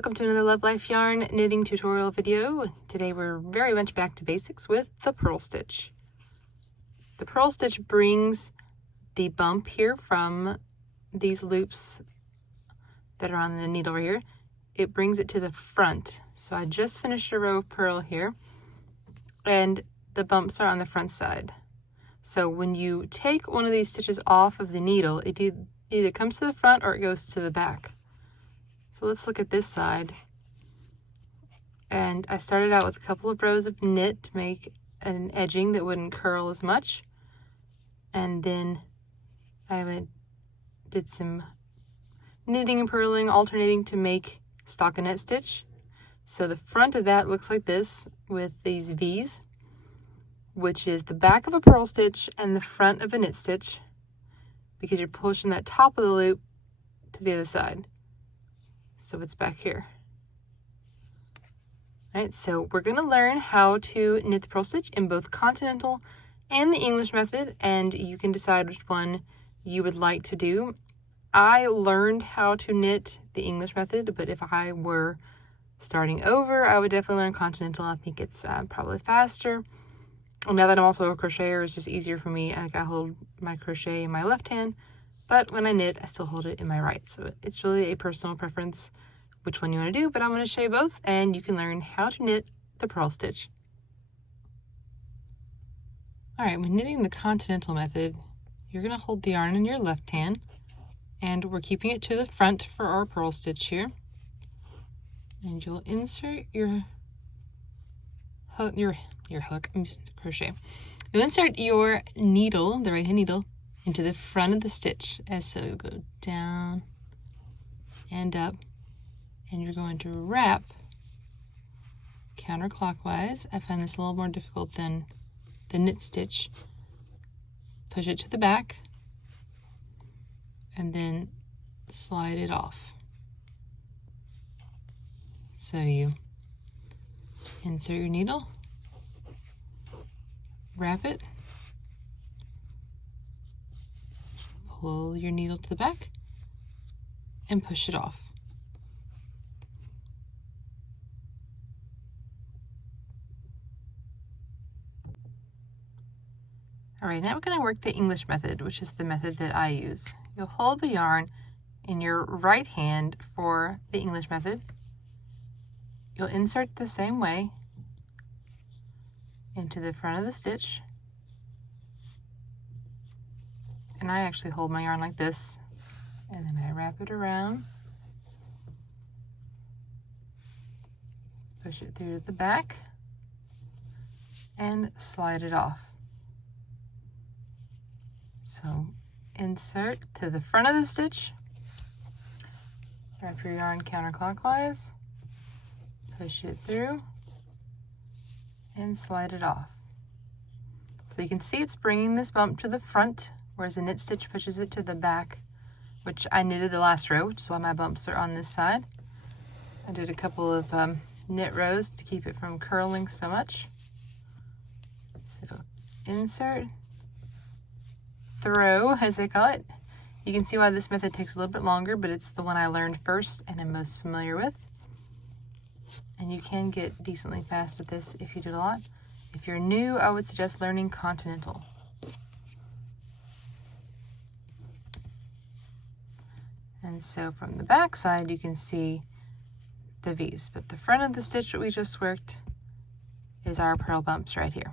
welcome to another Love Life Yarn knitting tutorial video. Today we're very much back to basics with the purl stitch. The purl stitch brings the bump here from these loops that are on the needle right here. It brings it to the front. So I just finished a row of purl here and the bumps are on the front side. So when you take one of these stitches off of the needle, it either comes to the front or it goes to the back. So let's look at this side. And I started out with a couple of rows of knit to make an edging that wouldn't curl as much. And then I did some knitting and purling, alternating to make stockinette stitch. So the front of that looks like this with these V's, which is the back of a purl stitch and the front of a knit stitch, because you're pushing that top of the loop to the other side. So it's back here. All right, so we're going to learn how to knit the purl stitch in both Continental and the English method, and you can decide which one you would like to do. I learned how to knit the English method, but if I were starting over, I would definitely learn Continental. I think it's probably faster. And now that I'm also a crocheter, it's just easier for me. Like, I hold my crochet in my left hand, but when I knit, I still hold it in my right. So it's really a personal preference which one you want to do, but I'm going to show you both, and you can learn how to knit the purl stitch. All right, when knitting the Continental method, you're going to hold the yarn in your left hand, and we're keeping it to the front for our purl stitch here. And you'll insert your hook, I'm using crochet. You'll insert your needle, the right hand needle, into the front of the stitch, as so you go down and up, and you're going to wrap counterclockwise. I find this a little more difficult than the knit stitch. Push it to the back and then slide it off. So you insert your needle, wrap it, pull your needle to the back, and push it off. All right, now we're going to work the English method, which is the method that I use. You'll hold the yarn in your right hand for the English method. You'll insert the same way into the front of the stitch. And I actually hold my yarn like this, and then I wrap it around, push it through to the back, and slide it off. So insert to the front of the stitch, wrap your yarn counterclockwise, push it through, and slide it off. So you can see it's bringing this bump to the front, whereas the knit stitch pushes it to the back, which I knitted the last row, which is why my bumps are on this side. I did a couple of knit rows to keep it from curling so much. So insert, throw, as they call it. You can see why this method takes a little bit longer, but it's the one I learned first and am most familiar with. And you can get decently fast with this if you did a lot. If you're new, I would suggest learning Continental. And so from the back side, you can see the V's, but the front of the stitch that we just worked is our purl bumps right here.